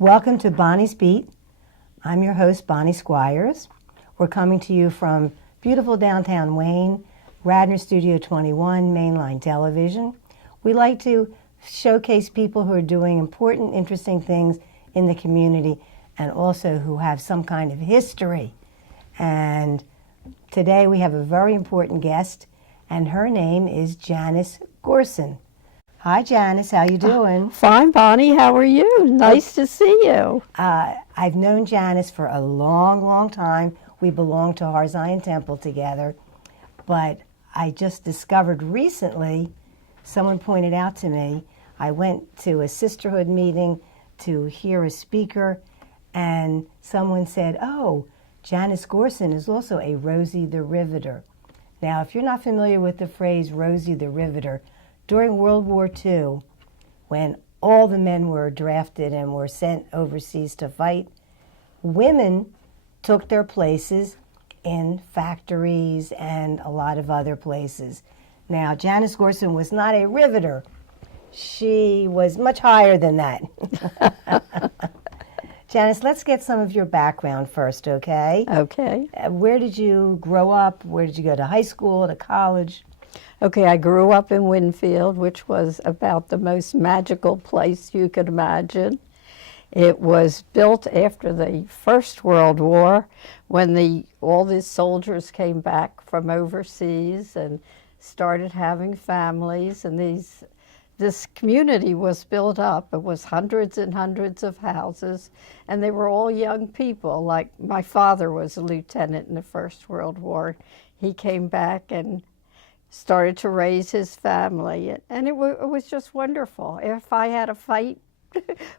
Welcome to Bonnie's Beat. I'm your host, Bonnie Squires. We're coming to you from beautiful downtown Wayne, Radnor Studio 21, Mainline Television. We like to showcase people who are doing important, interesting things in the community and also who have some kind of history. And today we have a very important guest, and her name is Janice Gorson. Hi, Janice. How you doing? Fine, Bonnie. How are you? Nice to see you. I've known Janice for a long, long time. We belong to Har Zion Temple together. But I just discovered recently, someone pointed out to me, I went to a sisterhood meeting to hear a speaker, and someone said, oh, Janice Gorson is also a Rosie the Riveter. Now, if you're not familiar with the phrase Rosie the Riveter, during World War II, when all the men were drafted and were sent overseas to fight, women took their places in factories and a lot of other places. Now, Janice Gorson was not a riveter. She was much higher than that. Janice, let's get some of your background first, okay? Okay. Where did you grow up? Where did you go to high school, to college? Okay, I grew up in Winfield, which was about the most magical place you could imagine. It was built after the First World War when all the soldiers came back from overseas and started having families, and this community was built up. It was hundreds and hundreds of houses, and they were all young people. Like my father was a lieutenant in the First World War. He came back and started to raise his family, and it was just wonderful. If I had a fight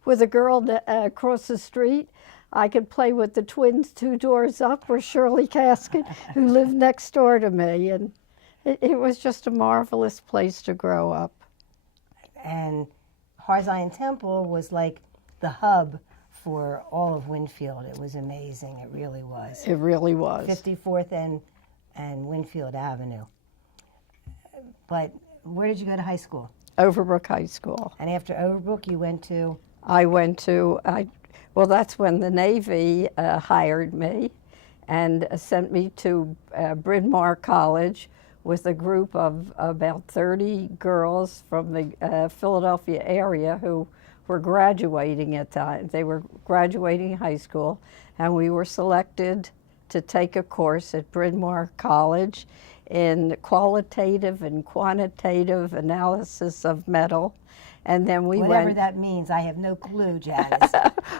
with a girl across the street, I could play with the twins 2 doors up, or Shirley Casket, who lived next door to me, and it was just a marvelous place to grow up. And Har Zion Temple was like the hub for all of Winfield. It was amazing. It really was. It really was. 54th and Winfield Avenue. But where did you go to high school? Overbrook High School. And after Overbrook, you went to? Well, that's when the Navy hired me and sent me to Bryn Mawr College with a group of about 30 girls from the Philadelphia area who were graduating at that time. They were graduating high school, and we were selected to take a course at Bryn Mawr College in qualitative and quantitative analysis of metal. And then we Whatever went... that means, I have no clue, Janice.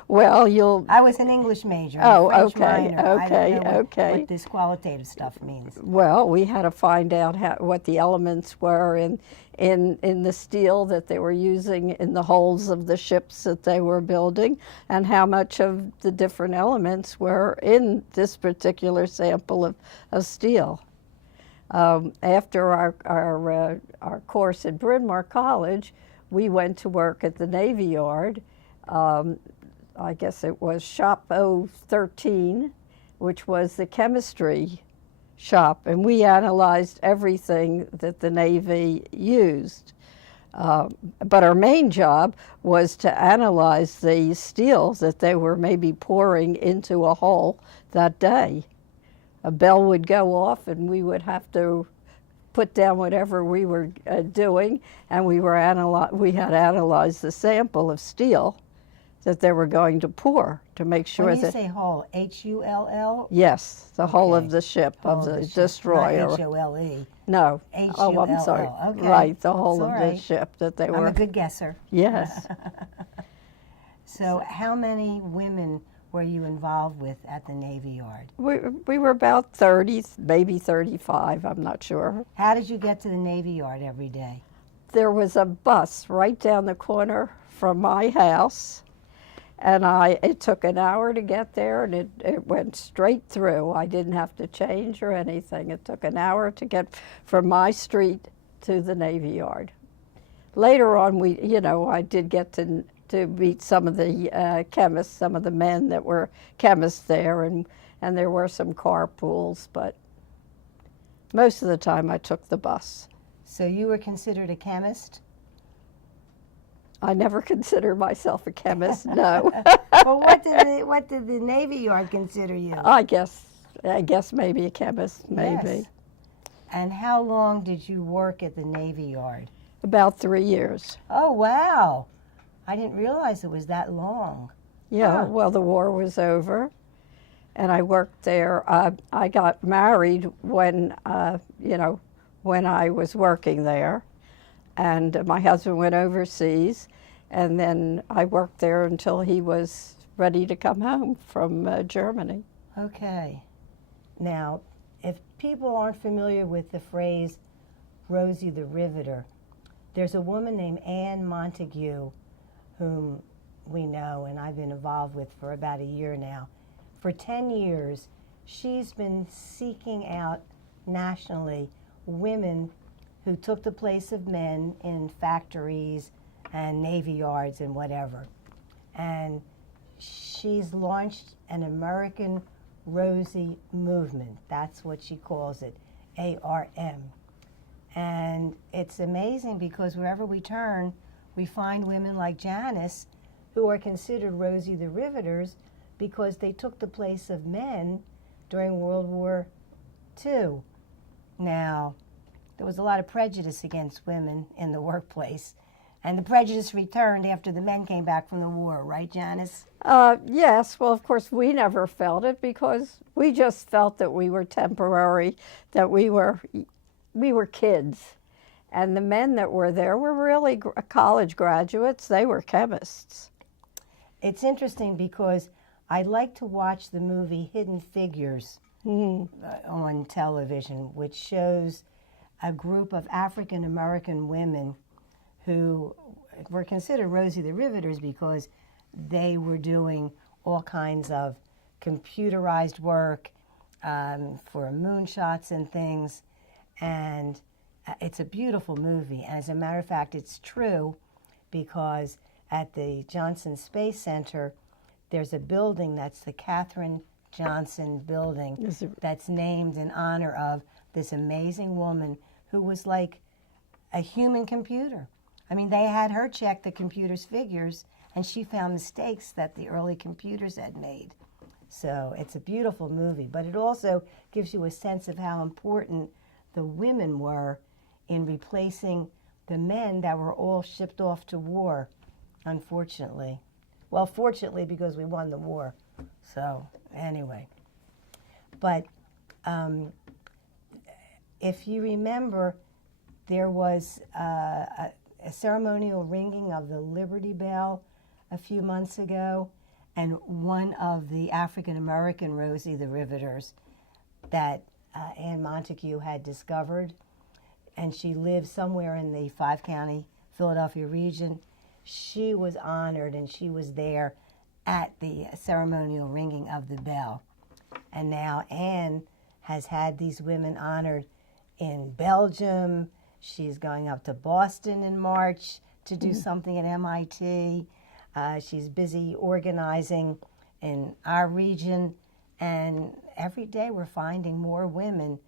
Well, I was an English major, Oh, a French okay, minor. okay, I don't know okay. what this qualitative stuff means. Well, we had to find out what the elements were in the steel that they were using in the hulls of the ships that they were building, and how much of the different elements were in this particular sample of steel. After our course at Bryn Mawr College, we went to work at the Navy Yard. I guess it was Shop 013, which was the chemistry shop, and we analyzed everything that the Navy used. But our main job was to analyze the steel that they were maybe pouring into a hull that day. A bell would go off, and we would have to put down whatever we were doing, and we had analyzed the sample of steel that they were going to pour to make sure that... When you say hull, H-U-L-L? Yes, the hull Okay. of the ship, Hull of the ship, destroyer. Not H-O-L-E. No. H-U-L-L. Oh, I'm sorry. Okay. Right, the hull That's of all the right. ship that they I'm were... a good guesser. Yes. So how many women were you involved with at the Navy Yard? We were about 30, maybe 35, I'm not sure. How did you get to the Navy Yard every day? There was a bus right down the corner from my house, and it took an hour to get there, and it went straight through. I didn't have to change or anything. It took an hour to get from my street to the Navy Yard. Later on, I did get to meet some of the chemists, some of the men that were chemists there, and there were some carpools, but most of the time I took the bus. So you were considered a chemist? I never considered myself a chemist, no. Well, what did the Navy Yard consider you? I guess maybe a chemist, maybe. Yes. And how long did you work at the Navy Yard? About 3 years. Oh, wow. I didn't realize it was that long. Yeah, Huh. well, the war was over, and I worked there. I got married when, when I was working there, and my husband went overseas, and then I worked there until he was ready to come home from Germany. Okay. Now, if people aren't familiar with the phrase Rosie the Riveter, there's a woman named Anne Montague whom we know and I've been involved with for about a year now. For 10 years, she's been seeking out nationally women who took the place of men in factories and Navy yards and whatever. And she's launched an American Rosie movement. That's what she calls it, ARM. And it's amazing because wherever we turn, we find women like Janice who are considered Rosie the Riveters because they took the place of men during World War II. Now, there was a lot of prejudice against women in the workplace, and the prejudice returned after the men came back from the war, right, Janice? Yes, well, of course, we never felt it because we just felt that we were temporary, that we were kids. And the men that were there were really college graduates. They were chemists. It's interesting because I like to watch the movie Hidden Figures on television, which shows a group of African American women who were considered Rosie the Riveters because they were doing all kinds of computerized work for moonshots and things. And it's a beautiful movie. And as a matter of fact, it's true because at the Johnson Space Center, there's a building that's the Katherine Johnson building that's named in honor of this amazing woman who was like a human computer. I mean, they had her check the computer's figures, and she found mistakes that the early computers had made. So it's a beautiful movie, but it also gives you a sense of how important the women were in replacing the men that were all shipped off to war, unfortunately. Well, fortunately, because we won the war. So, anyway. But if you remember, there was a ceremonial ringing of the Liberty Bell a few months ago, and one of the African American Rosie the Riveters that Anne Montague had discovered, and she lived somewhere in the five-county Philadelphia region. She was honored, and she was there at the ceremonial ringing of the bell. And now Anne has had these women honored in Belgium. She's going up to Boston in March to do something at MIT. She's busy organizing in our region, and every day we're finding more women.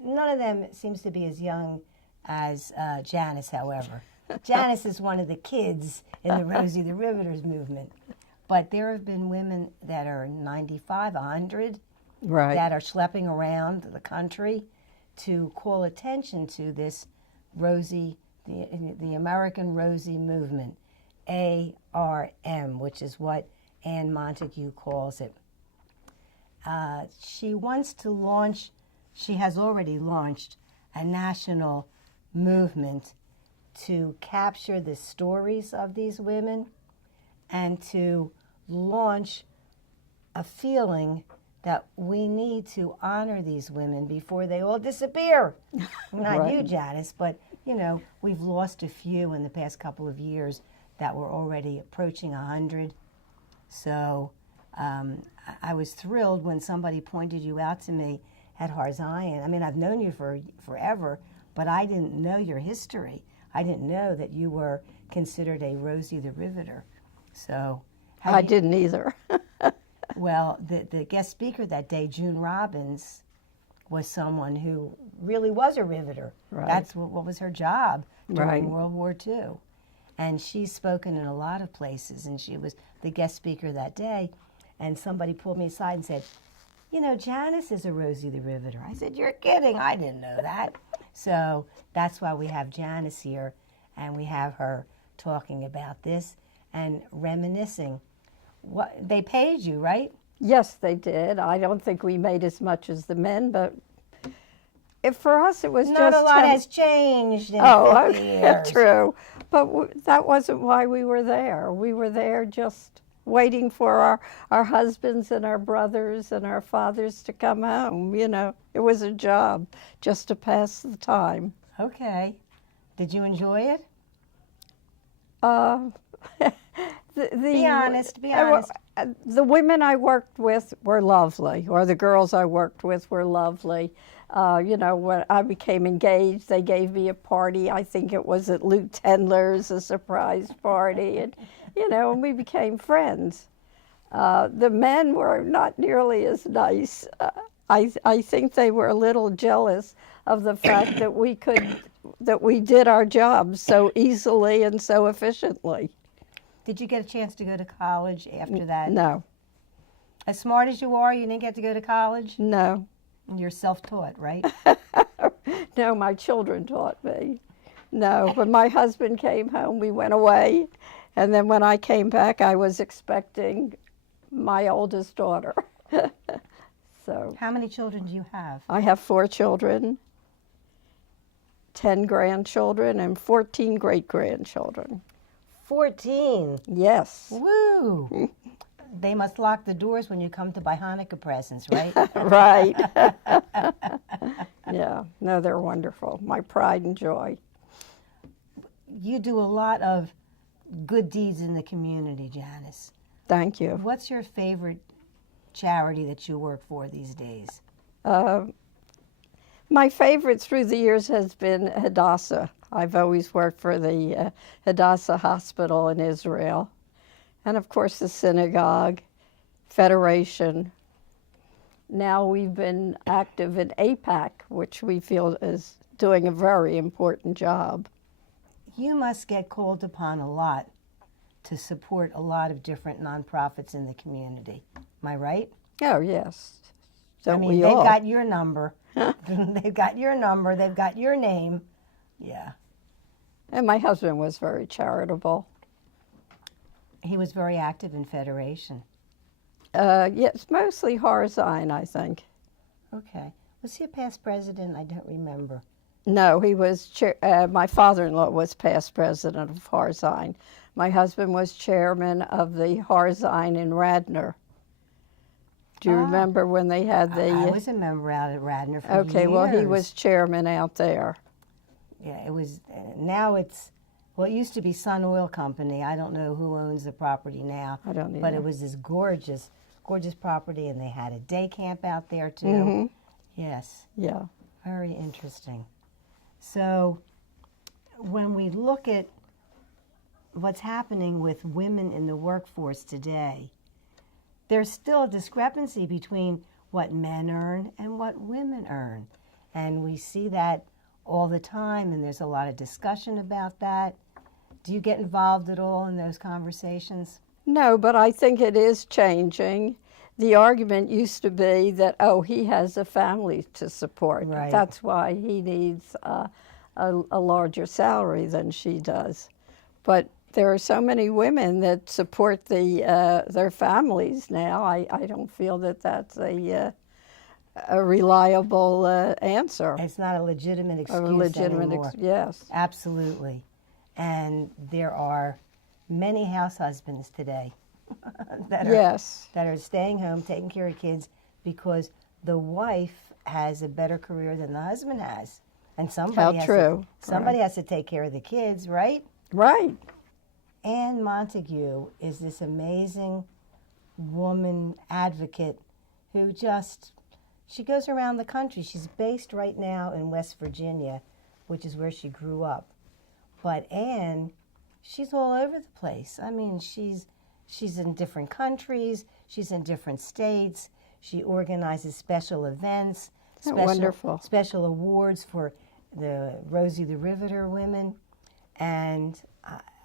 None of them seems to be as young as Janice, however. Janice is one of the kids in the Rosie the Riveters movement. But there have been women that are 95, 100, Right. that are schlepping around the country to call attention to this Rosie, the American Rosie movement, ARM, which is what Anne Montague calls it. She wants to launch, she has already launched a national movement to capture the stories of these women and to launch a feeling that we need to honor these women before they all disappear. Not Right. you, Janice, but you know, we've lost a few in the past couple of years that were already approaching 100. So I was thrilled when somebody pointed you out to me at Harzion. I mean, I've known you for forever, but I didn't know your history. I didn't know that you were considered a Rosie the Riveter. So I didn't either. well, the guest speaker that day, June Robbins, was someone who really was a riveter. Right. That's what was her job during Right. World War II. And she's spoken in a lot of places, and she was the guest speaker that day. And somebody pulled me aside and said, you know, Janice is a Rosie the Riveter. I said, you're kidding. I didn't know that. So that's why we have Janice here, and we have her talking about this and reminiscing. What they paid you, right? Yes, they did. I don't think we made as much as the men, but for us it was Not just a lot 10 has changed in 50 okay, years. true. But that wasn't why we were there. We were there just waiting for our husbands and our brothers and our fathers to come home. You know, it was a job just to pass the time. Okay. Did you enjoy it? Be honest, be honest. The women I worked with were lovely, or the girls I worked with were lovely. You know, when I became engaged, they gave me a party. I think it was at Lou Tendler's, a surprise party, and you know, and we became friends. The men were not nearly as nice. I think they were a little jealous of the fact that we did our jobs so easily and so efficiently. Did you get a chance to go to college after that? No, As smart as you are, you didn't get to go to college? no. You're self-taught, right? No, my children taught me. No, when my husband came home, we went away. And then when I came back, I was expecting my oldest daughter. So How many children do you have? I have 4 children, 10 grandchildren, and 14 great-grandchildren. 14. Yes, Woo! They must lock the doors when you come to buy Hanukkah presents, right? right. Yeah, no, they're wonderful. My pride and joy. You do a lot of good deeds in the community, Janice. Thank you. What's your favorite charity that you work for these days? My favorite through the years has been Hadassah. I've always worked for the Hadassah Hospital in Israel. And of course the synagogue, Federation. Now we've been active in APAC, which we feel is doing a very important job. You must get called upon a lot to support a lot of different nonprofits in the community. Am I right? Oh, yes. I Don't mean, we they've all? got your number. They've got your number. They've got your name. Yeah. And my husband was very charitable. He was very active in Federation. Yes, mostly Horizon, I think. Okay. Was he a past president? I don't remember. No, he was. My father-in-law was past president of Horizon. My husband was chairman of the Horizon in Radnor. Do you remember when they had the? I was a member out at Radnor for Okay, years. well, he was chairman out there. Yeah, it was. Now it's. Well, it used to be Sun Oil Company. I don't know who owns the property now. I don't But either. it was this gorgeous, gorgeous property, and they had a day camp out there too. Mhm. Yes, Yeah. very interesting. So, when we look at what's happening with women in the workforce today, there's still a discrepancy between what men earn and what women earn. And we see that all the time, and there's a lot of discussion about that. Do you get involved at all in those conversations? No, but I think it is changing. The argument used to be that, oh, he has a family to support. Right. That's why he needs a larger salary than she does. But there are so many women that support their families now. I don't feel that that's a reliable answer. It's not a legitimate excuse A legitimate, anymore. yes. Absolutely. And there are many house husbands today that are Yes. that are staying home, taking care of kids, because the wife has a better career than the husband has. And somebody How true. somebody has to take care of the kids, right? Right. Anne Montague is this amazing woman advocate who she goes around the country. She's based right now in West Virginia, which is where she grew up. But Anne, she's all over the place. I mean, she's in different countries. She's in different states. She organizes special events, Oh, wonderful. special awards for the Rosie the Riveter women. And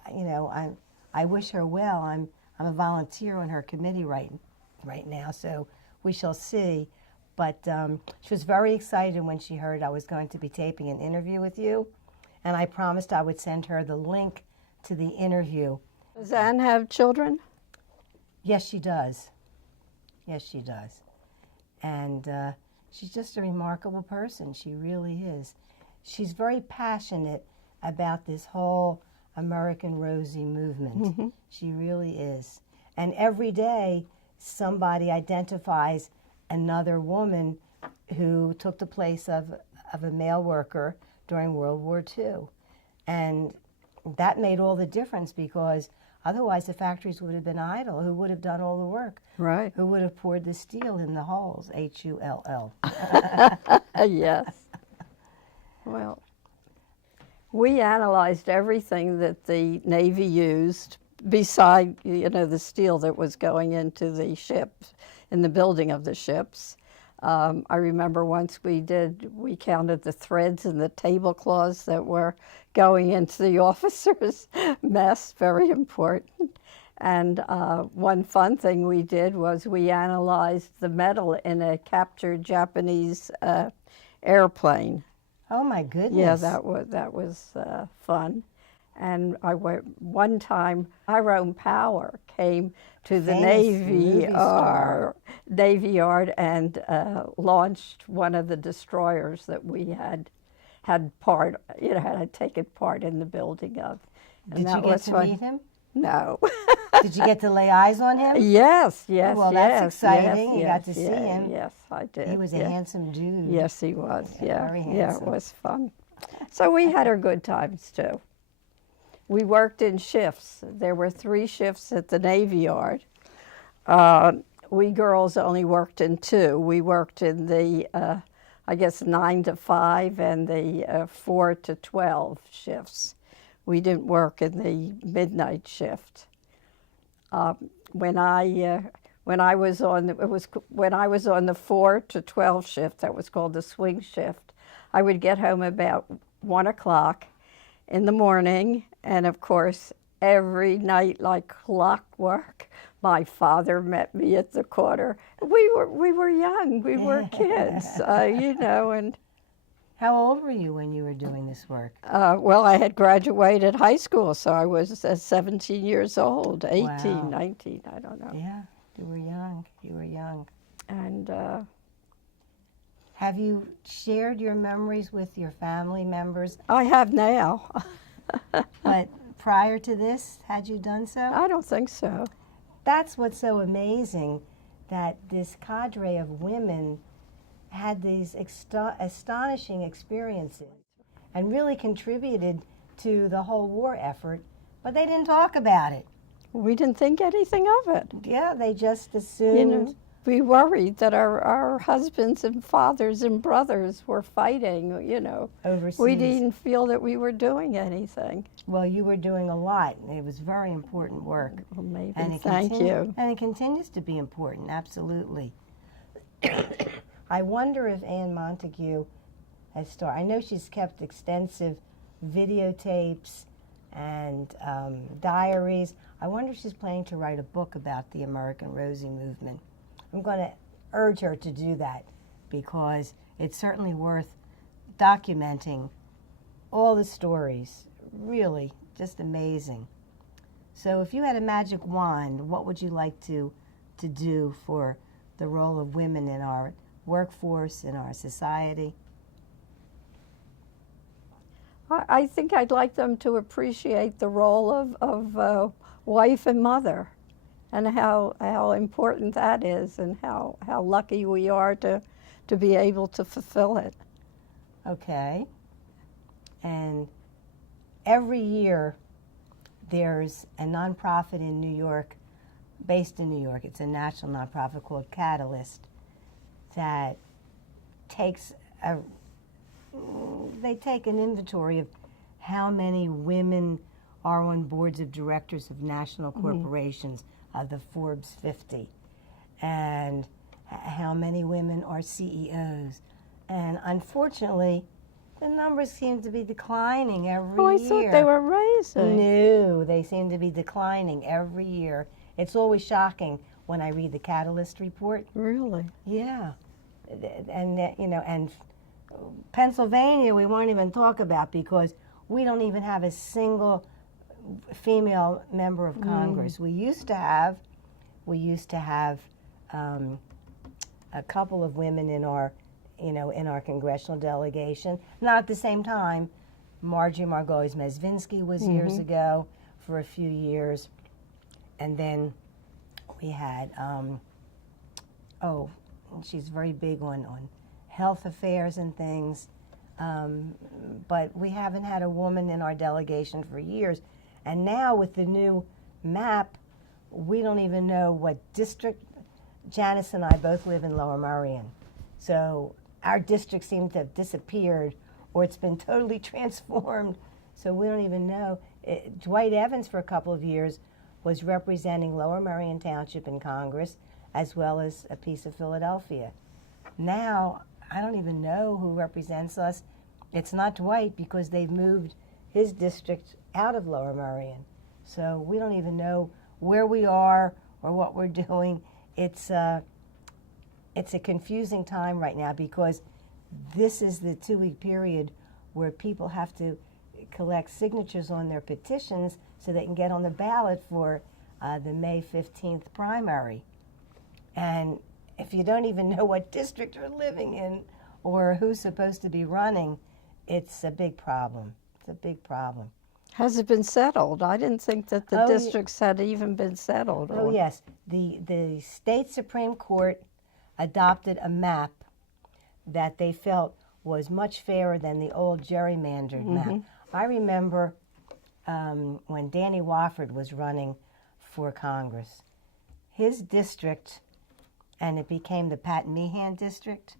I wish her well. I'm a volunteer on her committee right now, so we shall see. But she was very excited when she heard I was going to be taping an interview with you, and I promised I would send her the link to the interview. Does Anne have children? Yes, she does. Yes, she does. And she's just a remarkable person. She really is. She's very passionate about this whole American Rosie movement. She really is. And every day, somebody identifies another woman who took the place of a male worker during World War II. And that made all the difference, because otherwise the factories would have been idle. Who would have done all the work? Right. Who would have poured the steel in the hulls? Hull. Yes. Well, we analyzed everything that the Navy used beside, the steel that was going into the ships, in the building of the ships. I remember once we counted the threads in the tablecloths that were going into the officers' mess, very important. And one fun thing we did was we analyzed the metal in a captured Japanese airplane. Oh my goodness. Yeah, that was fun. And one time, Tyrone Power came to the Famous Navy Yard and launched one of the destroyers that we had taken part in the building of. And Did you get to meet him? No. Did you get to lay eyes on him? Yes. Well, that's exciting. You got to see him. Yes, I did. He was a handsome dude. Yes, he was. Yeah, very yeah, it handsome. was fun. So we had our good times too. We worked in shifts. There were 3 shifts at the Navy Yard. We girls only worked in 2. We worked in the, 9 to 5 and the 4 to 12 shifts. We didn't work in the midnight shift. When I was on the 4 to 12 shift, that was called the swing shift, I would get home about 1 o'clock in the morning, and of course, every night like clockwork, my father met me at the corner. We were young, we were kids, and. How old were you when you were doing this work? Well, I had graduated high school, so I was 17 years old, 18, Wow. 19, I don't know. Yeah, you were young. You were young. And Have you shared your memories with your family members? I have now. But prior to this, had you done so? I don't think so. That's what's so amazing, that this cadre of women had these astonishing experiences and really contributed to the whole war effort, but they didn't talk about it. We didn't think anything of it. Yeah, they just assumed. We worried that our husbands and fathers and brothers were fighting, Overseas. We didn't feel that we were doing anything. Well, you were doing a lot. It was very important work. Well, maybe. And it Thank you. And it continues to be important, absolutely. I wonder if Anne Montague has started. I know she's kept extensive videotapes and diaries. I wonder if she's planning to write a book about the American Rosie movement. I'm going to urge her to do that, because it's certainly worth documenting all the stories. Really, just amazing. So if you had a magic wand, what would you like to do for the role of women in our workforce, in our society? I think I'd like them to appreciate the role of wife and mother, and how important that is, and how lucky we are to be able to fulfill it. Okay. And every year there's a nonprofit in New York, based in New York. It's a national nonprofit called Catalyst, that takes they take an inventory of how many women are on boards of directors of national corporations, of the Forbes 50, and how many women are CEOs. And unfortunately, The numbers seem to be declining every Oh, I year. thought they were rising. No, they seem to be declining every year. It's always shocking when I read the Catalyst report. Really? Yeah, and and Pennsylvania we won't even talk about because we don't even have a single female member of Congress. We used to have a couple of women in our congressional delegation. Not at the same time. Marjorie Margolis Mezvinsky was years ago for a few years, and then we had she's very big on health affairs and things, but we haven't had a woman in our delegation for years. And now with the new map, we don't even know what district. Janice and I both live in Lower Merion, so our district seemed to have disappeared, or it's been totally transformed. So we don't even know. Dwight Evans, for a couple of years, was representing Lower Merion Township in Congress, as well as a piece of Philadelphia. Now, I don't even know who represents us. It's not Dwight because they've moved his district out of Lower Merion. So we don't even know where we are or what we're doing. It's a confusing time right now because this is the 2-week period where people have to collect signatures on their petitions so they can get on the ballot for the May 15th primary. And if you don't even know what district you're living in or who's supposed to be running, it's a big problem. It's a big problem. Has it been settled? I didn't think that the Oh, yeah. districts had even been settled. Oh, yes. The state Supreme Court adopted a map that they felt was much fairer than the old gerrymandered map. I remember when Danny Wofford was running for Congress, his district, and it became the Pat Meehan district,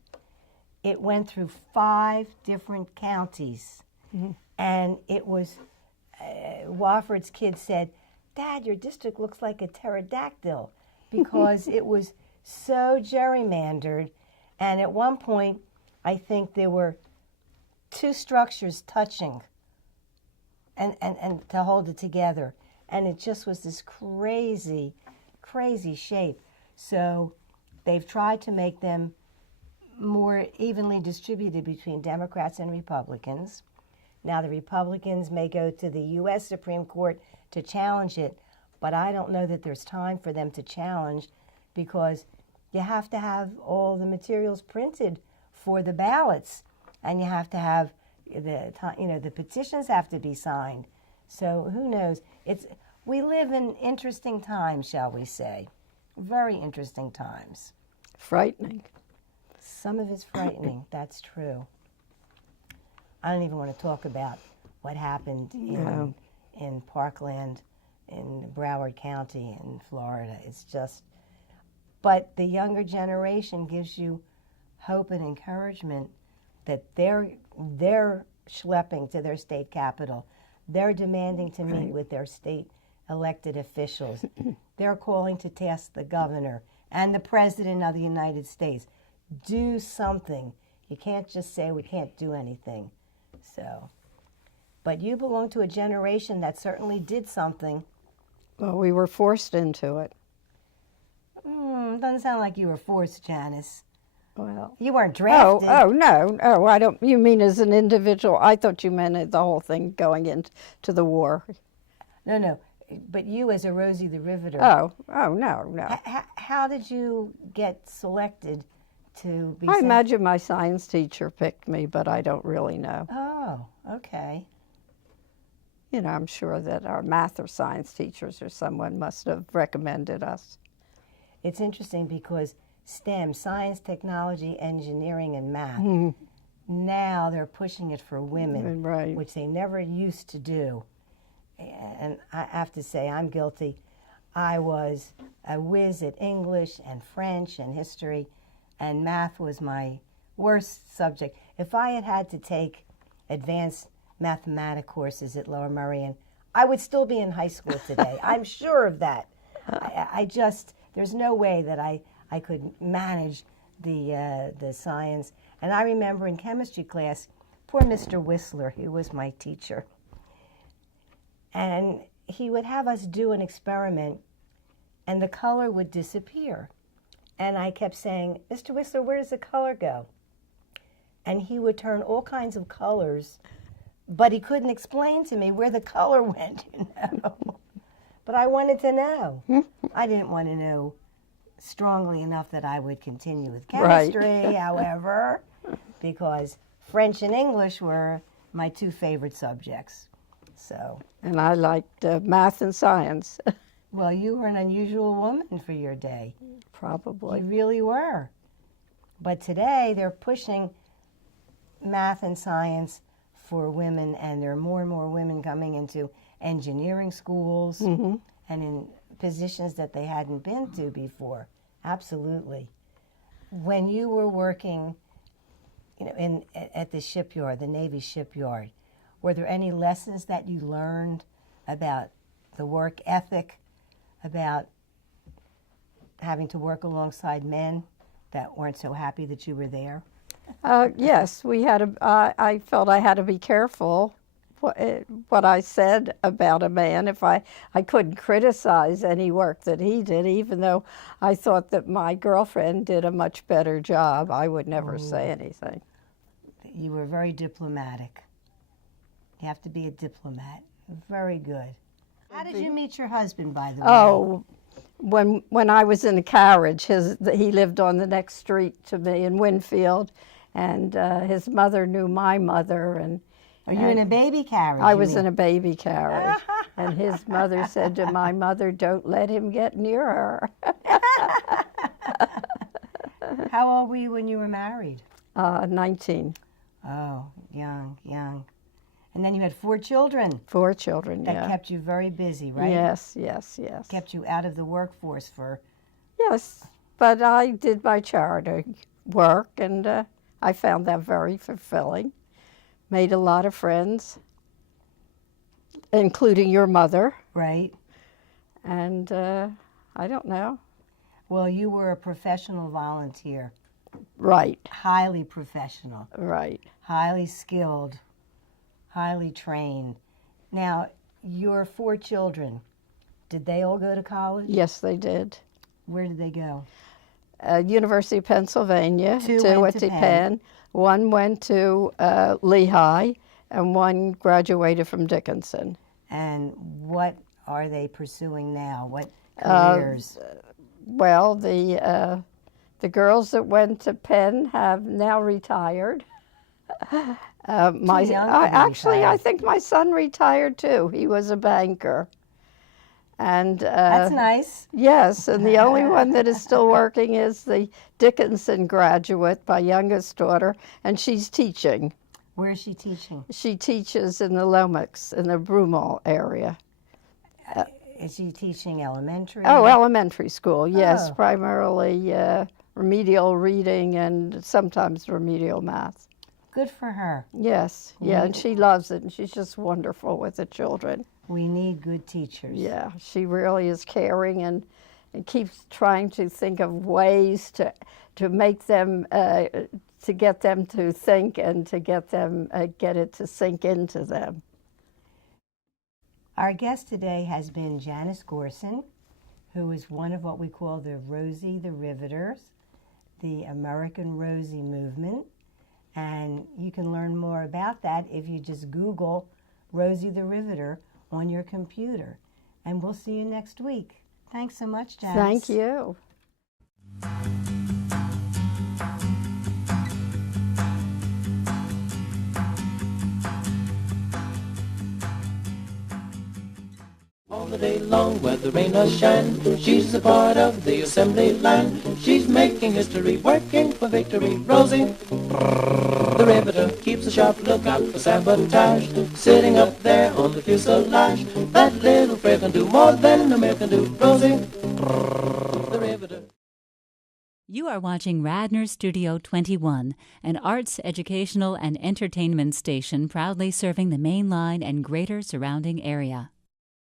it went through 5 different counties. And it was, Wofford's kids said, "Dad, your district looks like a pterodactyl," because it was so gerrymandered. And at one point, I think there were 2 structures touching and to hold it together. And it just was this crazy, crazy shape. So they've tried to make them more evenly distributed between Democrats and Republicans. Now the Republicans may go to the U.S. Supreme Court to challenge it, but I don't know that there's time for them to challenge because you have to have all the materials printed for the ballots, and you have to have the petitions have to be signed. So who knows? We live in interesting times, shall we say? Very interesting times. Frightening. Some of it's frightening. That's true. I don't even want to talk about what happened in Parkland, in Broward County in Florida. It's just, but the younger generation gives you hope and encouragement that they're schlepping to their state capital. They're demanding to meet with their state elected officials. They're calling to task the governor and the president of the United States. Do something. You can't just say we can't do anything. So, but you belong to a generation that certainly did something. Well, we were forced into it. Doesn't sound like you were forced, Janice. Well, You weren't drafted. no, I don't. You mean as an individual? I thought you meant the whole thing going into the war. No, but you as a Rosie the Riveter. Oh, no. How did you get selected to be I sent? imagine my science teacher picked me, but I don't really know. Oh, okay. You know, I'm sure that our math or science teachers or someone must have recommended us. It's interesting because STEM, science, technology, engineering, and math, now they're pushing it for women, Right. which they never used to do. And I have to say, I'm guilty. I was a whiz at English and French and history, and math was my worst subject. If I had had to take advanced mathematics courses at Lower Merion, I would still be in high school today. I'm sure of that. I just, there's no way that I could manage the science. And I remember in chemistry class, Poor Mr. Whistler, he was my teacher. And he would have us do an experiment, and the color would disappear. And I kept saying, Mr. Whistler, where does the color go? And he would turn all kinds of colors, but he couldn't explain to me where the color went, you know. But I wanted to know. I didn't want to know strongly enough that I would continue with chemistry, however, because French and English were my two favorite subjects. So. And I liked math and science. Well, you were an unusual woman for your day. Probably. You really were. But today they're pushing math and science for women, and there are more and more women coming into engineering schools and in positions that they hadn't been to before. Absolutely. When you were working, you know, at the shipyard, the Navy shipyard, were there any lessons that you learned about the work ethic, about having to work alongside men that weren't so happy that you were there? Yes, we had. I felt I had to be careful what I said about a man. If I couldn't criticize any work that he did, even though I thought that my girlfriend did a much better job, I would never say anything. You were very diplomatic. You have to be a diplomat. Very good. How did you meet your husband, by the way? Oh, when I was in the carriage, he lived on the next street to me in Winfield, and his mother knew my mother. And Are you in a baby carriage? I was in a baby carriage, and his mother said to my mother, "Don't let him get near her." How old were you when you were married? 19. Oh, young. And then you had 4 children. 4 children, That yeah. kept you very busy, right? Yes. Kept you out of the workforce for... Yes, but I did my charity work, and I found that very fulfilling. Made a lot of friends, including your mother. Right. And I don't know. Well, you were a professional volunteer. Right. Highly professional. Right. Highly skilled. Highly trained. Now, your 4 children, did they all go to college? Yes, they did. Where did they go? University of Pennsylvania. 2 went to Penn. 1 went to Lehigh, and 1 graduated from Dickinson. And what are they pursuing now? What careers? Well, the girls that went to Penn have now retired. young to be Actually, I retired. think my son retired too. He was a banker. And That's nice. yes, and the only one that is still working is the Dickinson graduate, my youngest daughter, and she's teaching. Where is she teaching? She teaches in the Lomax, in the Broomall area. Is she teaching elementary? Oh, elementary school, yes, Oh. primarily remedial reading and sometimes remedial math. Good for her. Yes, yeah, and she loves it, and she's just wonderful with the children. We need good teachers. Yeah, she really is caring and keeps trying to think of ways to make them, to get them to think and to get them, get it to sink into them. Our guest today has been Janice Gorson, who is one of what we call the Rosie the Riveters, the American Rosie movement. And you can learn more about that if you just Google Rosie the Riveter on your computer. And we'll see you next week. Thanks so much, Janice. Thank you. All the day long, whether rain or shine, she's a part of the assembly line. She's making history, working for victory. Rosie, the riveter, keeps a sharp lookout for sabotage. Sitting up there on the fuselage, that little frail can do more than a male can do. Rosie, the riveter. You are watching Radnor Studio 21, an arts, educational, and entertainment station proudly serving the main line and greater surrounding area.